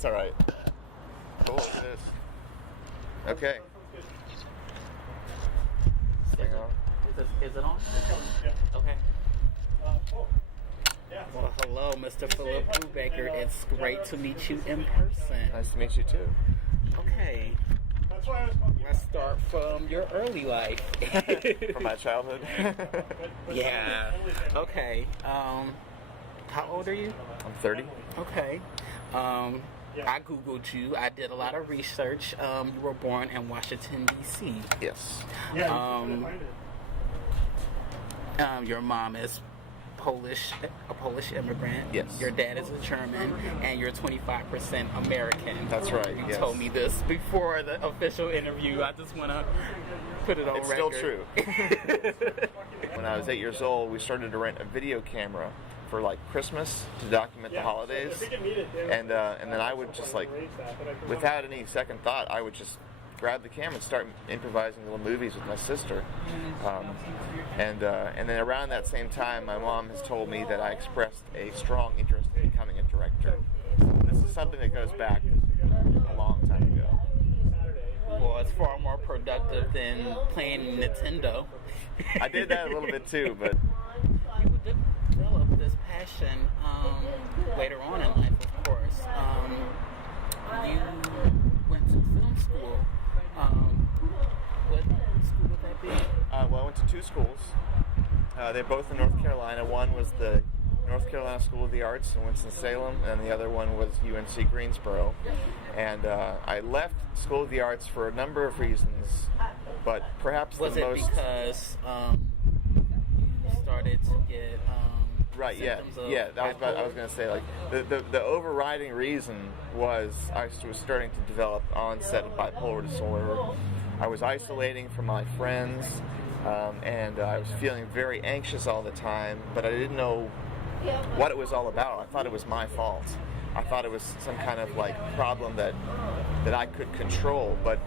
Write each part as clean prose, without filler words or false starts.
That's all right. Cool, look at this. Okay. Hang on. Is it on? Okay. Well, hello, Mr. Philip Brubaker. It's great to meet you in person. Nice to meet you too. Okay. Let's start from your early life. From my childhood. Yeah. Okay. How old are you? I'm 30. Okay. I Googled you. I did a lot of research. You were born in Washington, D.C. Yes. Your mom is a Polish immigrant. Yes. Your dad is a German, and you're 25% American. That's right. You yes. told me this before the official interview. I just want to put it on It's record. still true. When I was 8 years old, we started to rent a video camera for like Christmas to document the holidays, and then I would just like, without any second thought, I would just grab the camera and start improvising little movies with my sister. And then around that same time, my mom has told me that I expressed a strong interest in becoming a director. This is something that goes back a long time ago. Well, it's far more productive than playing Nintendo. I did that a little bit too, but you develop this passion later on in life, of course. You went to film school. What school would that be? Well, I went to two schools. They're both in North Carolina. One was the North Carolina School of the Arts in Winston-Salem, and the other one was UNC Greensboro. And I left School of the Arts for a number of reasons, but perhaps was the it most... because you started to get right, yeah, symptoms of yeah. I was going to say, like, the overriding reason was I was starting to develop onset of bipolar disorder. I was isolating from my friends, and I was feeling very anxious all the time, but I didn't know what it was all about. I thought it was my fault. I thought it was some kind of like problem that I could control, but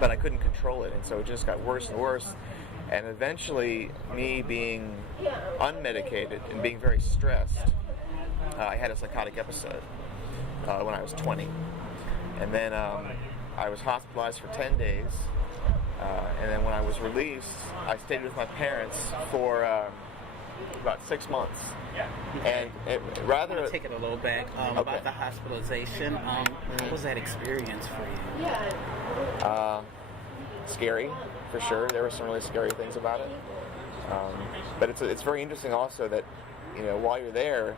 I couldn't control it, and so it just got worse and worse. And eventually, me being unmedicated and being very stressed, I had a psychotic episode when I was 20. And then I was hospitalized for 10 days. And then when I was released, I stayed with my parents for about 6 months. And I want to take it a little back about the hospitalization. What was that experience for you? Scary, for sure. There were some really scary things about it. But it's very interesting also that, you know, while you're there,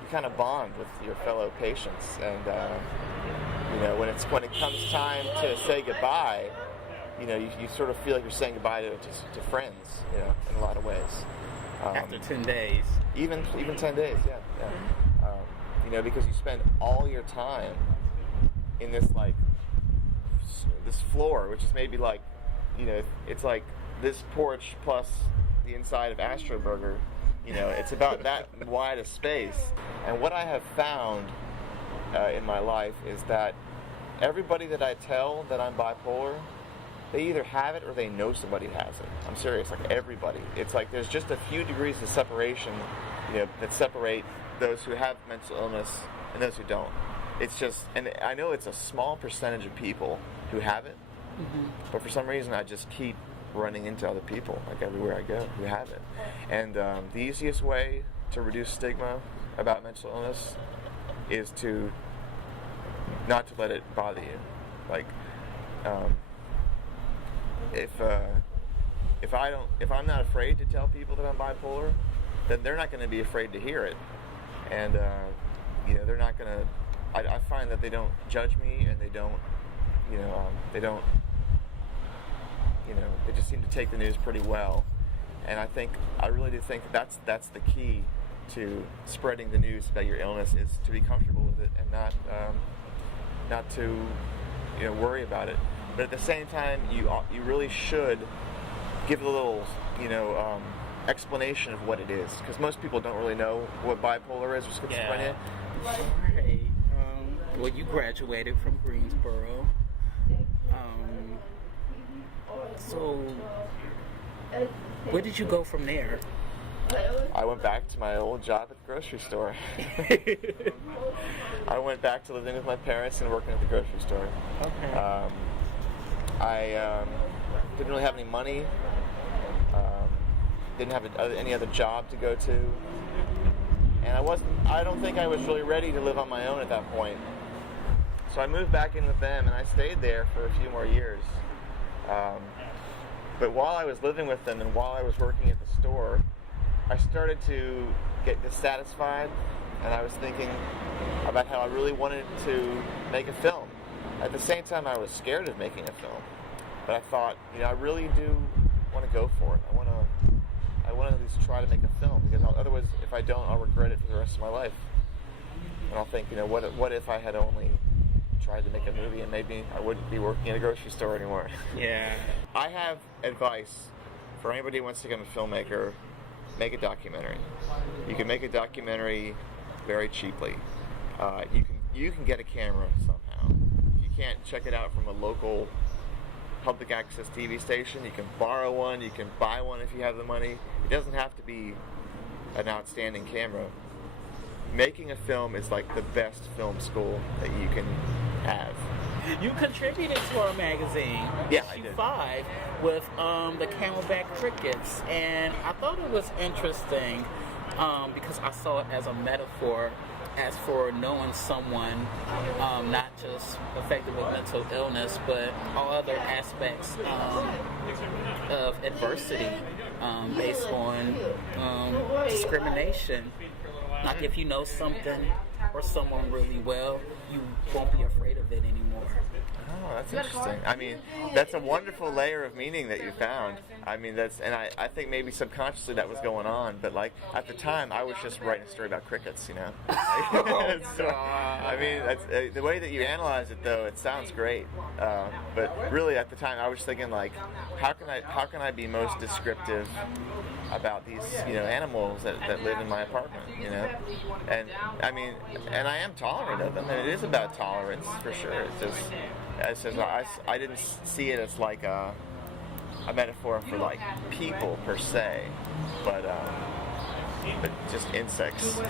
you kind of bond with your fellow patients, and you know, when it comes time to say goodbye, you know, you sort of feel like you're saying goodbye to friends, you know, in a lot of ways. After 10 days. Even 10 days, yeah. You know, because you spend all your time in this floor, which is maybe like, you know, it's like this porch plus the inside of Astro Burger. You know, it's about that wide a space. And what I have found in my life is that everybody that I tell that I'm bipolar, they either have it or they know somebody has it. I'm serious, like everybody. It's like there's just a few degrees of separation, you know, that separate those who have mental illness and those who don't. It's just, and I know it's a small percentage of people who have it, but for some reason I just keep running into other people, like everywhere I go, who have it. And the easiest way to reduce stigma about mental illness is to not to let it bother you. Like, if I'm not afraid to tell people that I'm bipolar, then they're not going to be afraid to hear it, and you know, they're not going to. I find that they don't judge me, and they don't, you know, they just seem to take the news pretty well. And I really do think that's the key to spreading the news about your illness, is to be comfortable with it and not to, you know, worry about it. But at the same time, you really should give a little, you know, explanation of what it is, because most people don't really know what bipolar is or schizophrenia. Right. Well, you graduated from Greensboro. So, where did you go from there? I went back to my old job at the grocery store. I went back to living with my parents and working at the grocery store. Okay. I didn't really have any money. Didn't have any other job to go to, and I don't think I was really ready to live on my own at that point. So I moved back in with them, and I stayed there for a few more years. But while I was living with them and while I was working at the store, I started to get dissatisfied, and I was thinking about how I really wanted to make a film. At the same time, I was scared of making a film, but I thought, I really do want to go for it. I want to at least try to make a film, because otherwise, if I don't, I'll regret it for the rest of my life. And I'll think, what if I had only tried to make a movie and maybe I wouldn't be working at a grocery store anymore. Yeah. I have advice for anybody who wants to become a filmmaker: make a documentary. You can make a documentary very cheaply. You can get a camera somehow. If you can't, check it out from a local public access TV station. You can borrow one, you can buy one if you have the money. It doesn't have to be an outstanding camera. Making a film is like the best film school that you can have. You contributed to our magazine, yeah, issue 5, with the Camelback Crickets, and I thought it was interesting because I saw it as a metaphor as for knowing someone not just affected with mental illness, but all other aspects of adversity based on discrimination. Like if you know something or someone really well, you won't be afraid of it anymore. Oh, that's interesting. I mean, that's a wonderful layer of meaning that you found. I mean, I think maybe subconsciously that was going on, but like at the time, I was just writing a story about crickets, So, I mean, that's, the way that you analyze it, though, it sounds great. But really, at the time, I was thinking like, how can I be most descriptive about these, animals that live in my apartment, And I mean, and I am tolerant of them, and it is about tolerance for sure. I didn't see it as like a metaphor for like people per se, but just insects.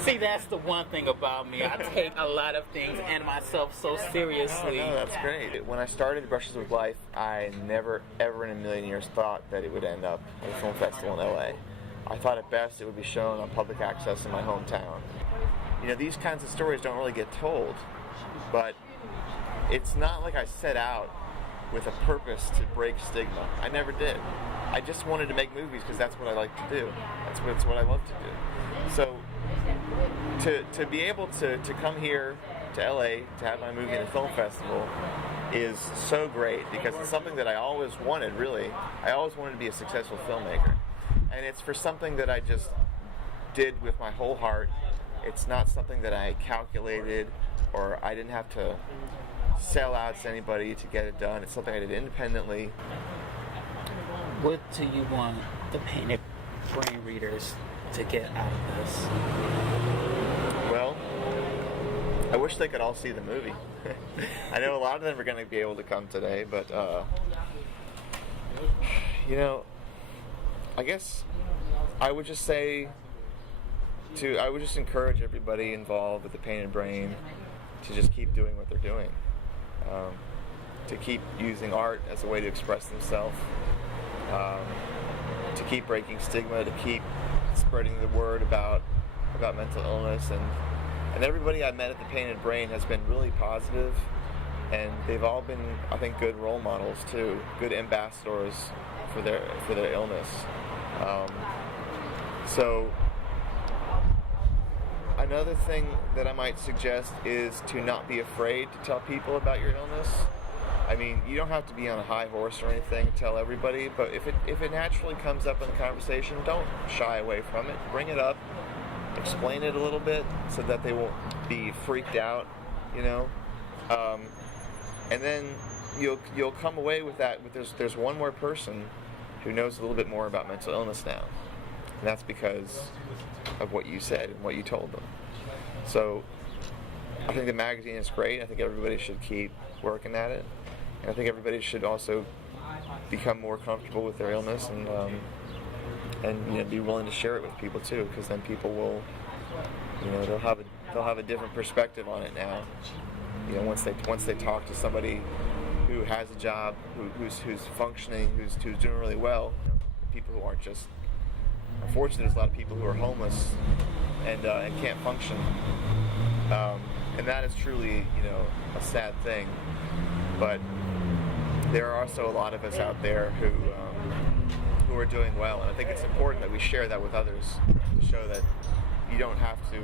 See, that's the one thing about me. I take a lot of things and myself so seriously. Oh, no, that's great. When I started Brushes with Life, I never, ever in a million years thought that it would end up at a film festival in LA. I thought at best it would be shown on public access in my hometown. These kinds of stories don't really get told, but it's not like I set out with a purpose to break stigma. I never did. I just wanted to make movies because that's what I like to do. That's what I love to do. So to be able to come here to LA to have my movie in a film festival is so great, because it's something that I always wanted, really. I always wanted to be a successful filmmaker. And it's for something that I just did with my whole heart. It's not something that I calculated or I didn't have to sell out to anybody to get it done. It's something I did independently. What do you want the Painted Brain readers to get out of this? Well, I wish they could all see the movie. I know a lot of them are going to be able to come today, but I guess I would just encourage everybody involved with the Painted Brain to just keep doing what they're doing. To keep using art as a way to express themselves, to keep breaking stigma, to keep spreading the word about mental illness, and everybody I met at the Painted Brain has been really positive, and they've all been, I think, good role models too, good ambassadors for their illness. So another thing that I might suggest is to not be afraid to tell people about your illness. I mean, you don't have to be on a high horse or anything, tell everybody, but if it naturally comes up in the conversation, don't shy away from it. Bring it up, explain it a little bit so that they won't be freaked out, and then you'll come away with that. There's one more person who knows a little bit more about mental illness now, and that's because of what you said and what you told them. So I think the magazine is great. I think everybody should keep working at it, and I think everybody should also become more comfortable with their illness and be willing to share it with people too, because then people will they'll have they'll have a different perspective on it now. You know, once they talk to somebody who has a job, who's functioning, who's doing really well. You know, people who aren't just. Unfortunately, there's a lot of people who are homeless and can't function, and that is truly, you know, a sad thing. But there are also a lot of us out there who are doing well, and I think it's important that we share that with others to show that you don't have to,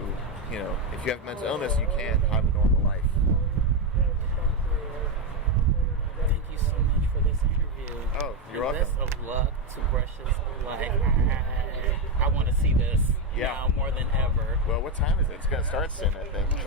you know, if you have mental illness, you can have a normal life. Thank you so much for this interview. Oh, you're welcome. Best of luck to Brushes Life. I want to see this now more than ever. Well, what time is it? It's going to start soon, I think.